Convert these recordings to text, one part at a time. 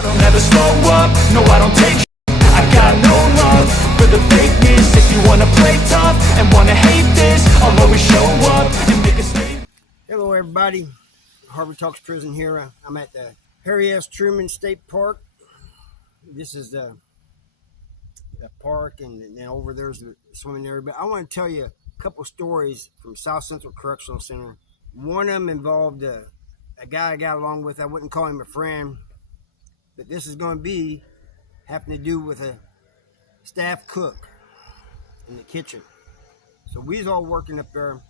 I don't ever slow up, no I don't take I got no love for the fakeness. If you wanna play tough and wanna hate this, I'll always show up and make a statement. Hello everybody, Harbor Talks Prison here. I'm at the Harry S. Truman State Park. This is the park, and then over there's the swimming area. But I want to tell you a couple stories from South Central Correctional Center. One of them involved a guy I got along with. I wouldn't call him a friend, but this is going to be having to do with a staff cook in the kitchen. So we was all working up there,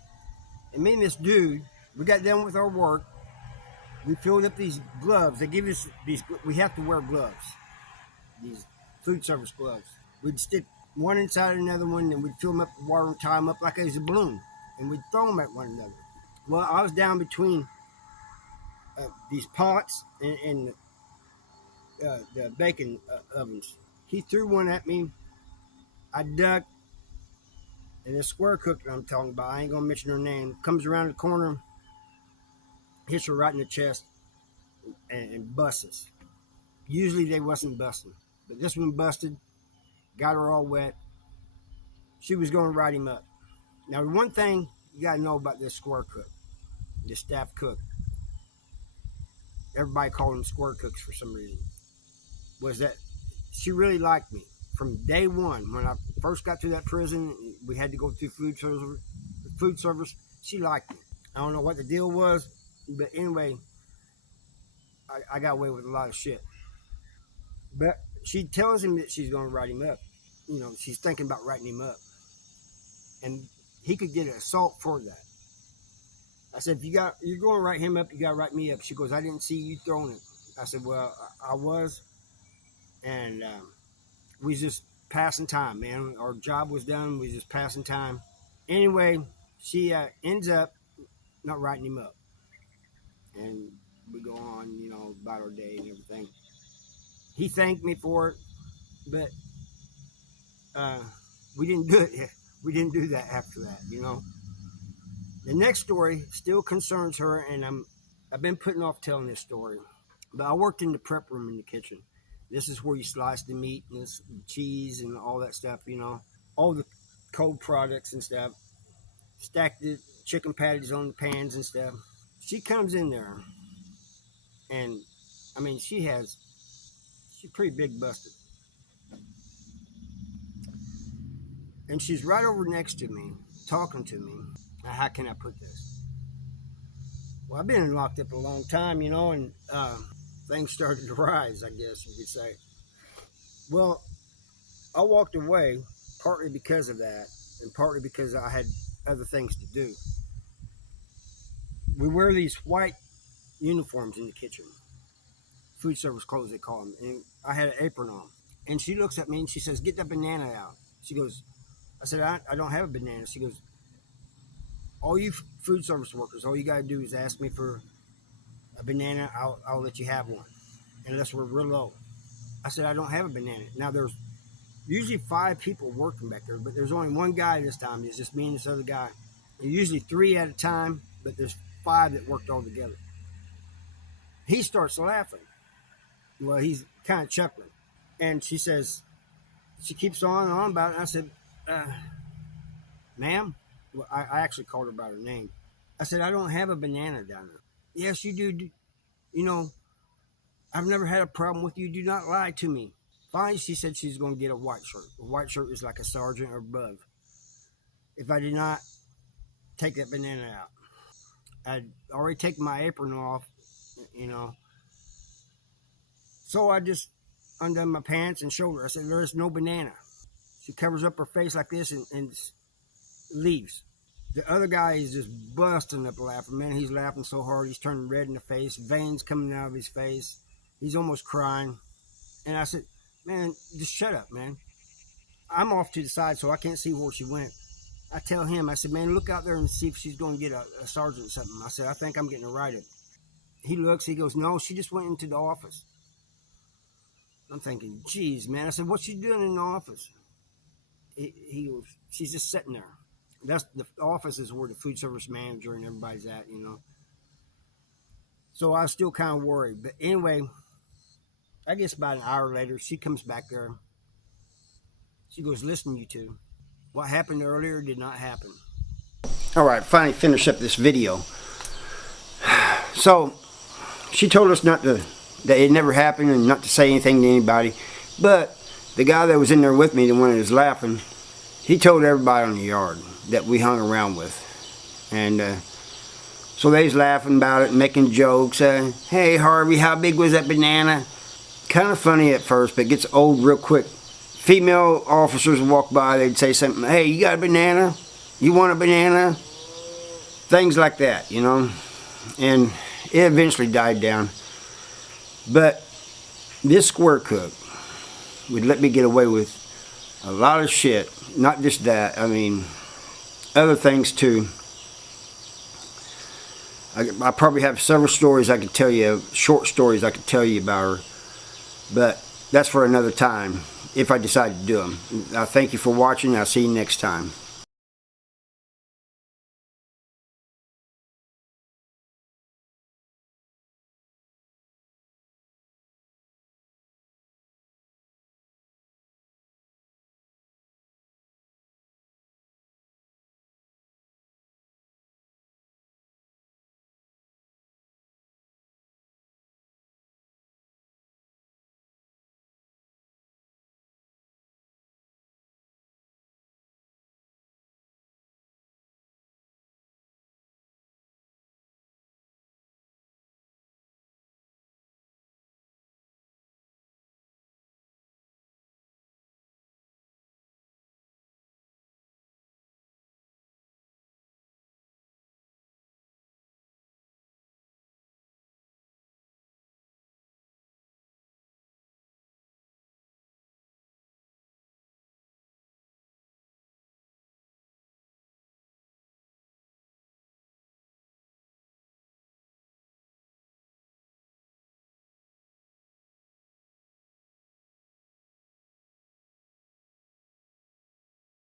and me and this dude, we got done with our work. We filled up these gloves. They give us these, we have to wear gloves, these food service gloves. We'd stick one inside another one, and we'd fill them up with water and tie them up like it was a balloon, and we'd throw them at one another. Well, I was down between these pots and the bacon ovens. He threw one at me. I ducked, and this square cook that I'm talking about, I ain't gonna mention her name, comes around the corner, hits her right in the chest, and busts us. Usually they wasn't busting, but this one busted, got her all wet. She was going to write him up. Now, one thing you got to know about this square cook, this staff cook, everybody called them square cooks for some reason, was that she really liked me. From day one, when I first got to that prison, we had to go through food service, she liked me. I don't know what the deal was, but anyway, I got away with a lot of shit. But she tells him that she's going to write him up. You know, she's thinking about writing him up. And he could get an assault for that. I said, if you're going to write him up, you got to write me up. She goes, I didn't see you throwing it. I said, well, I was. And we just passing time, man. Our job was done. We just passing time. Anyway, she ends up not writing him up. And we go on, you know, about our day and everything. He thanked me for it, but we didn't do it. We didn't do that after that, you know. The next story still concerns her, and I've been putting off telling this story. But I worked in the prep room in the kitchen. This is where you slice the meat and the cheese and all that stuff, you know, all the cold products and stuff. Stack the chicken patties on the pans and stuff. She comes in there, and I mean, she's pretty big busted. And she's right over next to me, talking to me. Now, how can I put this? Well, I've been locked up a long time, you know, and things started to rise, I guess you could say. Well, I walked away partly because of that, and partly because I had other things to do. We wear these white uniforms in the kitchen, food service clothes they call them, and I had an apron on. And she looks at me and she says, get that banana out. She goes, I said, I don't have a banana. She goes, all you food service workers, all you got to do is ask me for a banana. I'll let you have one, unless we're real low. I said, I don't have a banana. Now, there's usually 5 people working back there, but there's only one guy this time. It's just me and this other guy. There's usually 3 at a time, but there's 5 that worked all together. He starts laughing. Well, he's kind of chuckling. And she says, she keeps on and on about it. And I said, ma'am, well, I actually called her by her name. I said, I don't have a banana down there. Yes, you do. You know, I've never had a problem with you. Do not lie to me. Finally, she said she's going to get a white shirt. A white shirt is like a sergeant or above. If I did not take that banana out, I'd already taken my apron off, you know. So I just undone my pants and showed her. I said, there is no banana. She covers up her face like this and leaves. The other guy is just busting up laughing. Man, he's laughing so hard. He's turning red in the face. Veins coming out of his face. He's almost crying. And I said, man, just shut up, man. I'm off to the side, so I can't see where she went. I tell him, I said, man, look out there and see if she's going to get a sergeant or something. I said, I think I'm getting a write-up. He looks, he goes, no, she just went into the office. I'm thinking, geez, man. I said, what's she doing in the office? He goes, she's just sitting there. That's the office is where the food service manager and everybody's at, you know. So I was still kind of worried. But anyway, I guess about an hour later, she comes back there. She goes, listen, you two, what happened earlier did not happen. All right, finally finish up this video. So she told us not to, that it never happened and not to say anything to anybody. But the guy that was in there with me, the one that was laughing, he told everybody in the yard that we hung around with. And so they was laughing about it and making jokes. Hey Harvey, how big was that banana? Kind of funny at first, but it gets old real quick. Female officers would walk by, they'd say something, hey, you got a banana? You want a banana? Things like that, you know. And it eventually died down. But this square cook would let me get away with a lot of shit. Not just that, I mean, other things too. I probably have several stories I could tell you, short stories I could tell you about her. But that's for another time, if I decide to do them. I thank you for watching. I'll see you next time.